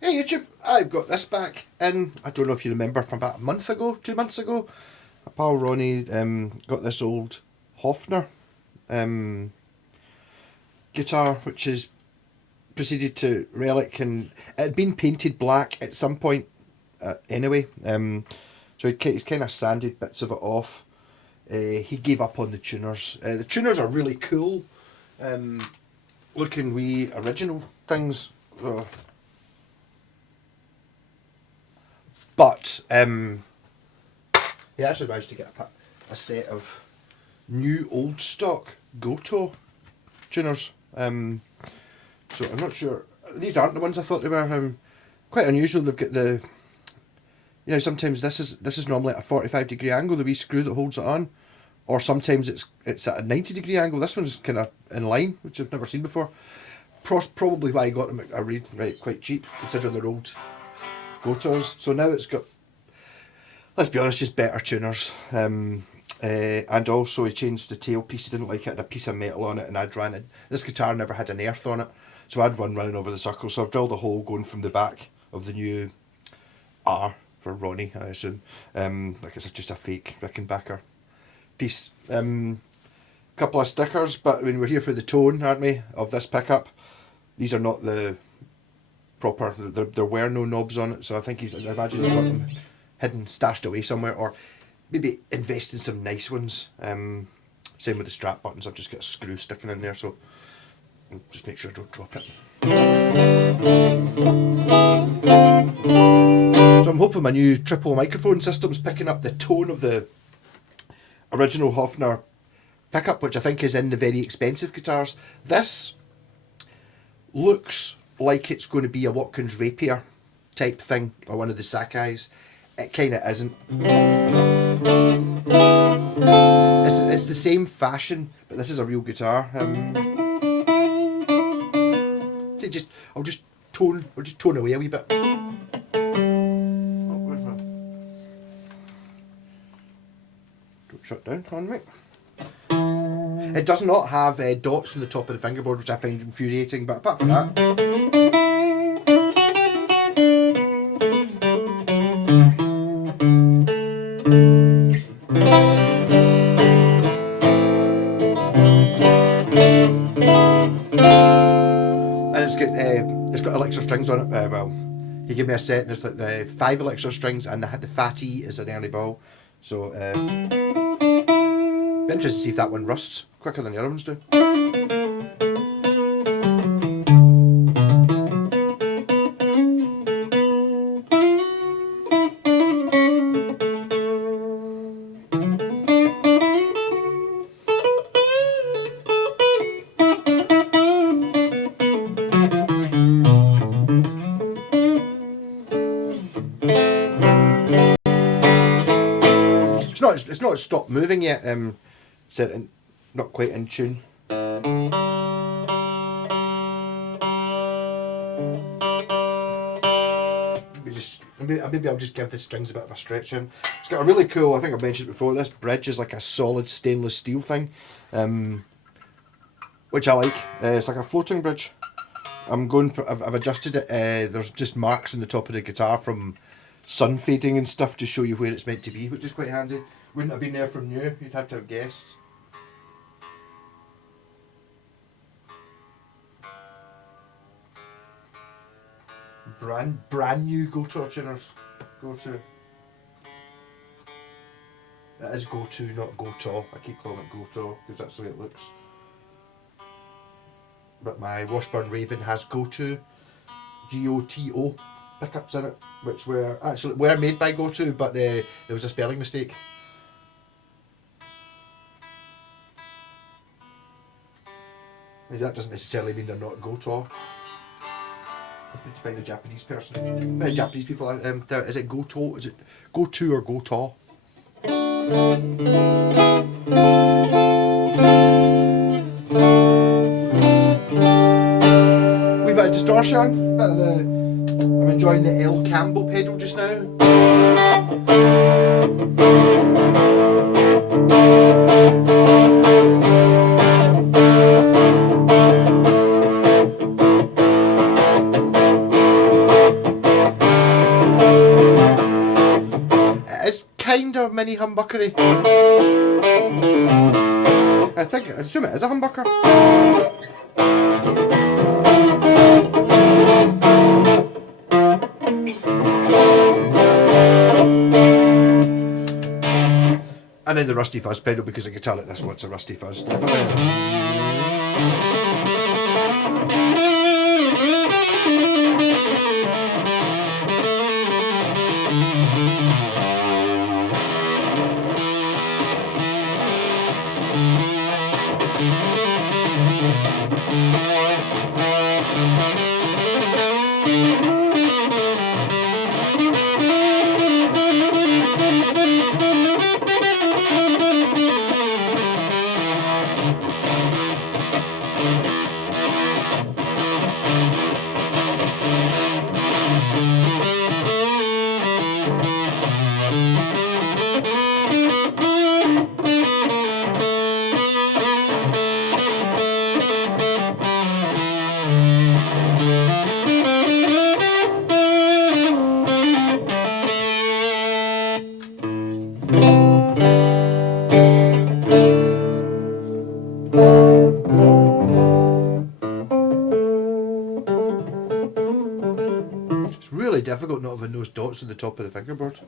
Hey YouTube, I've got this back in. I don't know if you remember from about a month ago, 2 months ago. My pal Ronnie got this old Hofner guitar, which is proceeded to relic, and it had been painted black at some point anyway. So he's kind of sanded bits of it off. He gave up on the tuners. The tuners are really cool looking wee original things. But he actually managed to get a set of new old stock Goto tuners. So I'm not sure. These aren't the ones I thought they were. Quite unusual. They've got the, sometimes this is normally at a 45-degree angle, the wee screw that holds it on, or sometimes it's at a 90-degree angle. This one's kind of in line, which I've never seen before. Probably why I got them at quite cheap, considering they're old Gotos. So now it's got, let's be honest, just better tuners. And also he changed the tailpiece. He didn't like it, had a piece of metal on it, and I'd ran it. This guitar never had an earth on it, so I'd run running over the circle. So I've drilled a hole going from the back of the new R for Ronnie, I assume. Like it's just a fake Rickenbacker piece. Couple of stickers, but when we're here for the tone, aren't we, of this pickup? These are not the proper. There were no knobs on it, so I think I imagine he's got them hidden, stashed away somewhere, or maybe invest in some nice ones. Same with the strap buttons. I've just got a screw sticking in there, so I'll just make sure I don't drop it. So I'm hoping my new triple microphone system's picking up the tone of the original Hofner pickup, which I think is in the very expensive guitars. This looks like it's going to be a Watkins Rapier type thing, or one of the Sakai's. It kind of isn't. It's the same fashion, but this is a real guitar. I'll just tone away a wee bit. Don't shut down on me. It does not have dots on the top of the fingerboard, which I find infuriating, but apart from that. And it's got elixir strings on it. Well, he gave me a set and it's like the 5 elixir strings, and I had the fat E as an early ball. So be interested to see if that one rusts quicker than the other ones do. It's not stopped moving yet. So not quite in tune. Maybe I'll just give the strings a bit of a stretch in. It's got a really cool, I think I've mentioned it before, this bridge is like a solid stainless steel thing, which I like. It's like a floating bridge. I've adjusted it. There's just marks on the top of the guitar from sun fading and stuff to show you where it's meant to be, which is quite handy. Wouldn't have been there from new, you'd have to have guessed. Brand new Goto tuners. Goto. It is Goto, not Goto. I keep calling it Goto because that's the way it looks. But my Washburn Raven has Goto, Goto pickups in it, which were made by Goto, but there was a spelling mistake. That doesn't necessarily mean they're not Goto. I need to find a Japanese person. Japanese people. Is it Goto? Is it Goto or Goto? Wee bit of distortion. I'm enjoying the El Campbell pedal just now. mini humbuckery. I assume it is a humbucker. And then the rusty fuzz pedal, because a guitar like this wants a rusty fuzz, definitely. It's really difficult not having those dots on the top of the fingerboard.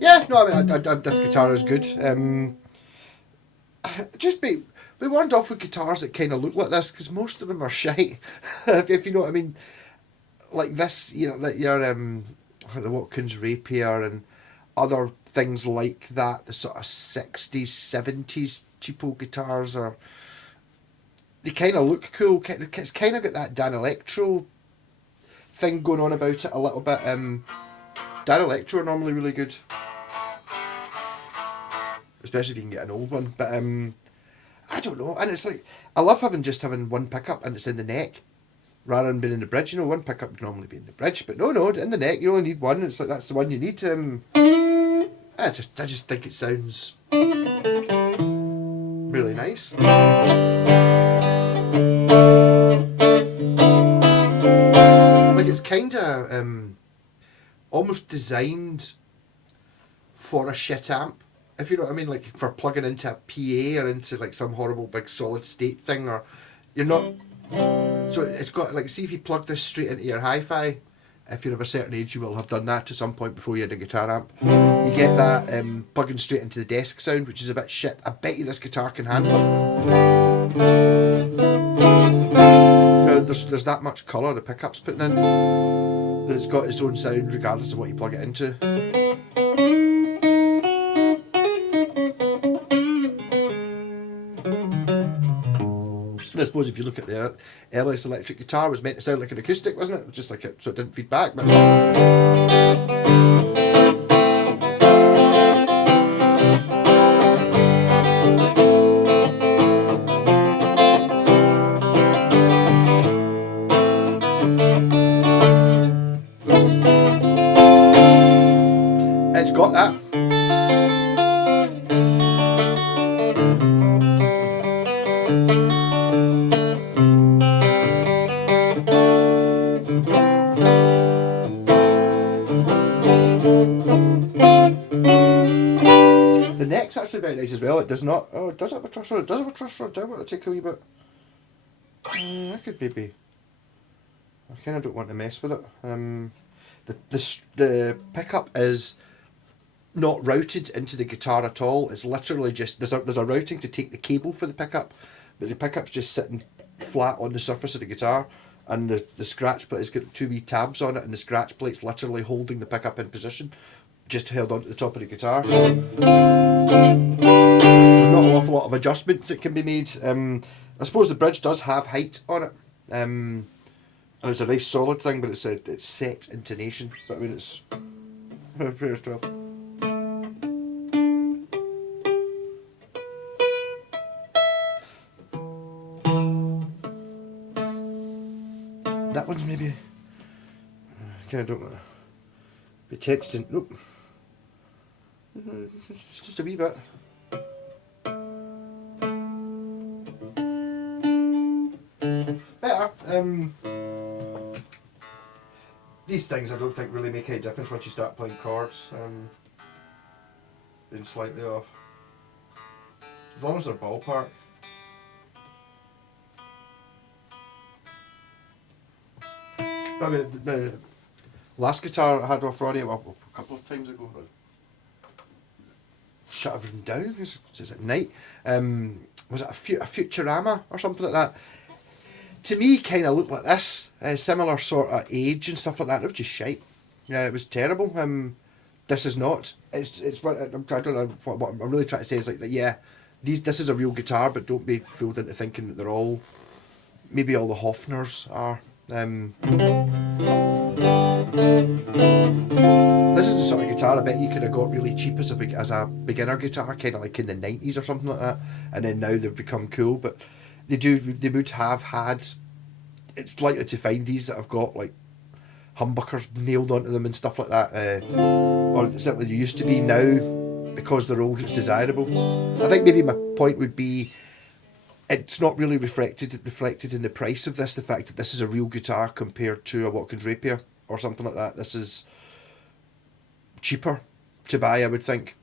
Yeah, no, I mean, this guitar is good. Just be warned off with guitars that kind of look like this, because most of them are shite. if you know what I mean. Like this, you know, like your the Watkins Rapier and other things like that. The sort of 60s, 70s cheapo guitars they kind of look cool. It's kind of got that Dan Electro thing going on about it a little bit. Dan Electro are normally really good, especially if you can get an old one. But I don't know, and it's like I love having one pickup and it's in the neck rather than being in the bridge. You know, one pickup would normally be in the bridge, but no, in the neck you only need one. It's like that's the one you need. I just think it sounds really nice. Like it's kind of almost designed for a shit amp, if you know what I mean, like for plugging into a PA or into like some horrible big solid state thing, or you're not. So it's got like, see if you plug this straight into your hi-fi, if you're of a certain age you will have done that to some point before you had a guitar amp. You get that plugging straight into the desk sound, which is a bit shit. I bet you this guitar can handle it. Now there's that much colour the pickup's putting in that it's got its own sound regardless of what you plug it into. And I suppose if you look at the earliest electric guitar, it was meant to sound like an acoustic, wasn't it? Just like it, so it didn't feed back. But it's got that. The neck's actually very nice as well. It does not. Oh, it does have a truss rod. It does have a truss rod. Do I want to take a wee bit? I could maybe. I kind of don't want to mess with it. The pickup is not routed into the guitar at all. It's literally just there's a routing to take the cable for the pickup, but the pickup's just sitting flat on the surface of the guitar, and the scratch plate has got two wee tabs on it, and the scratch plate's literally holding the pickup in position, just held onto the top of the guitar. So there's not an awful lot of adjustments that can be made. I suppose the bridge does have height on it, and it's a nice solid thing, but it's set intonation. But I mean, Here's 12. That one's maybe... kind of don't want to be tempted. Nope. It's just a wee bit. Better. These things I don't think really make any difference once you start playing chords. Being slightly off. As long as they're ballpark. I mean, the last guitar I had off Roddy, well, a couple of times ago, shut everything down, because it's at night. Was it a Futurama or something like that? To me, kind of looked like this, similar sort of age and stuff like that. It was just shite. Yeah, it was terrible. This is not. It's what I don't know what I'm really trying to say is like that. Yeah, this is a real guitar, but don't be fooled into thinking that they're all. Maybe all the Hofners are. This is the sort of guitar I bet you could have got really cheap as a beginner guitar, kind of like in the 90s or something like that, and then now they've become cool. But they would have had. It's likely to find these that have got like humbuckers nailed onto them and stuff like that, or certainly they used to be. Now, because they're old, it's desirable. I think maybe my point would be, it's not really reflected in the price of this. The fact that this is a real guitar compared to a Watkins Rapier or something like that. This is cheaper to buy, I would think,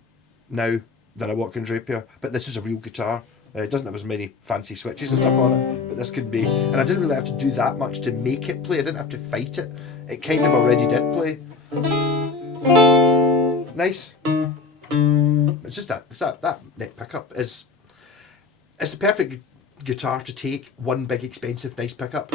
now than a Watkins Rapier. But this is a real guitar. It doesn't have as many fancy switches and stuff on it, but this could be. And I didn't really have to do that much to make it play. I didn't have to fight it. It kind of already did play. Nice. It's just that neck pickup is. It's the perfect guitar to take one big expensive nice pickup.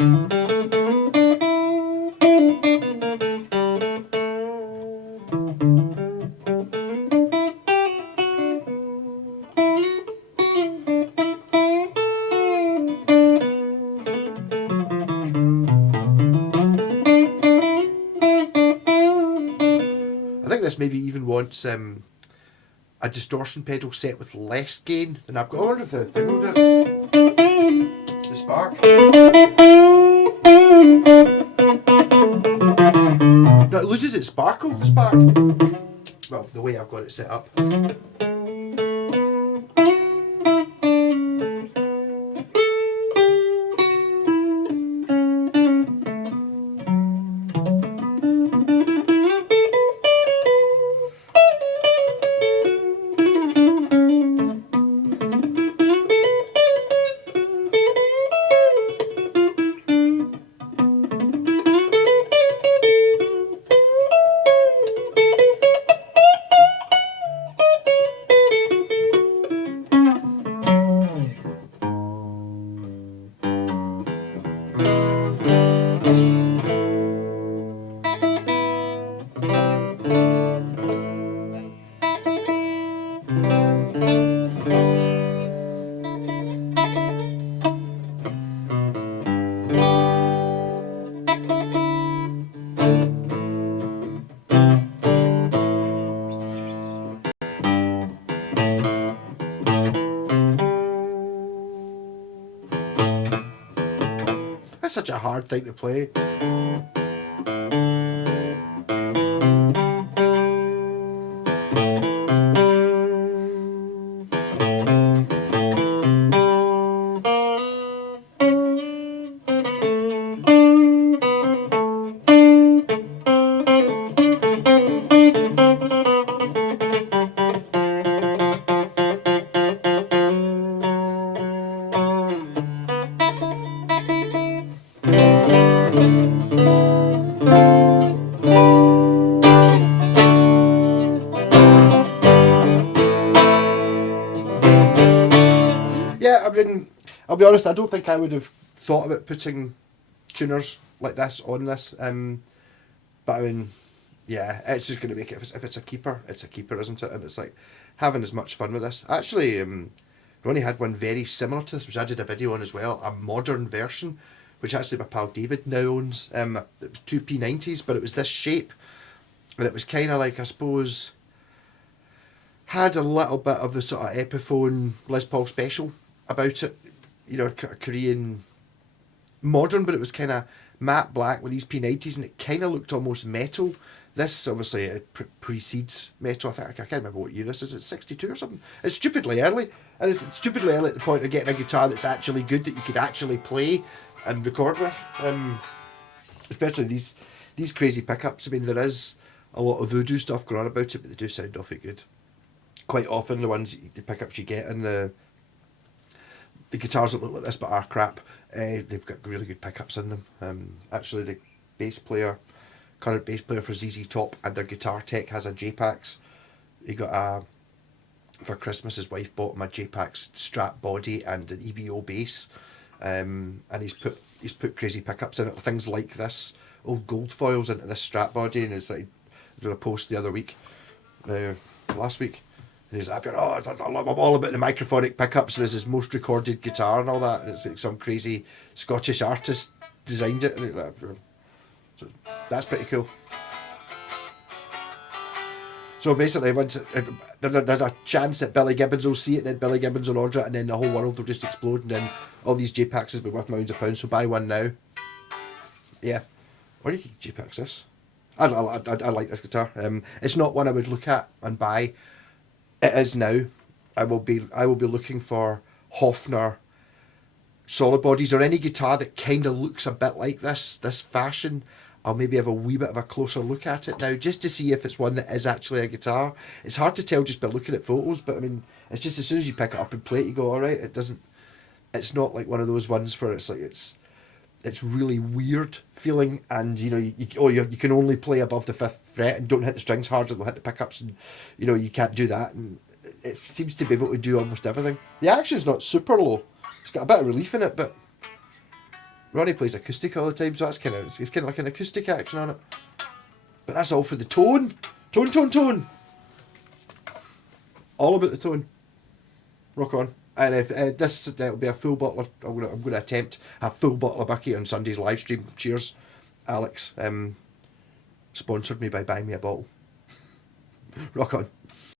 I think this maybe even wants a distortion pedal set with less gain than I've got. I wonder if the thing will do it. The Spark. No, it loses its sparkle, the Spark. Well, the way I've got it set up. That's such a hard thing to play. Yeah, I mean, I'll be honest, I don't think I would have thought about putting tuners like this on this. But I mean, yeah, it's just going to make it, if it's a keeper, it's a keeper, isn't it? And it's like having as much fun with this. Actually, Ronnie had one very similar to this, which I did a video on as well, a modern version, which actually my pal David now owns. It was two P90s, but it was this shape. And it was kind of like, I suppose, had a little bit of the sort of Epiphone Les Paul special about it. You know, Korean modern, but it was kind of matte black with these P90s, and it kind of looked almost metal. This obviously precedes metal. I can't remember what year this is. It's 62 or something. It's stupidly early, and it's stupidly early at the point of getting a guitar that's actually good, that you could actually play and record with. Especially these crazy pickups. I mean, there is a lot of voodoo stuff going on about it, but they do sound awfully good. Quite often, the pickups you get in the guitars that look like this but are crap, they've got really good pickups in them. Actually, the current bass player for ZZ Top, and their guitar tech has a J-Pax. He got for Christmas, his wife bought him a J-Pax Strat body and an EBO bass, and he's put crazy pickups in it, things like this, old gold foils into this Strat body, and it's like, I did a post the other week, last week. And he's like, oh, I'm all about the microphonic pickups. There's his most recorded guitar and all that. And it's like some crazy Scottish artist designed it. And so that's pretty cool. So basically, there's a chance that Billy Gibbons will see it, and then Billy Gibbons will order it, and then the whole world will just explode, and then all these J-Packs will be worth millions of pounds. So buy one now. Yeah. Or you could J-Pax this. I like this guitar. It's not one I would look at and buy. It is now. I will be looking for Hofner solid bodies, or any guitar that kind of looks a bit like this fashion. I'll maybe have a wee bit of a closer look at it now, just to see if it's one that is actually a guitar. It's hard to tell just by looking at photos, but I mean, it's just as soon as you pick it up and play it, you go, all right. It's not like one of those ones where it's like it's really weird feeling, and you know, you can only play above the 5th fret and don't hit the strings hard, or they'll hit the pickups, and you know, you can't do that. And it seems to be able to do almost everything. The action's not super low. It's got a bit of relief in it, but Ronnie plays acoustic all the time, so it's kind of like an acoustic action on it. But that's all for the tone. Tone. All about the tone. Rock on. And if this will be a full bottle, I'm going to attempt a full bottle of Bucky on Sunday's live stream. Cheers, Alex. Sponsored me by buying me a bottle. Rock on.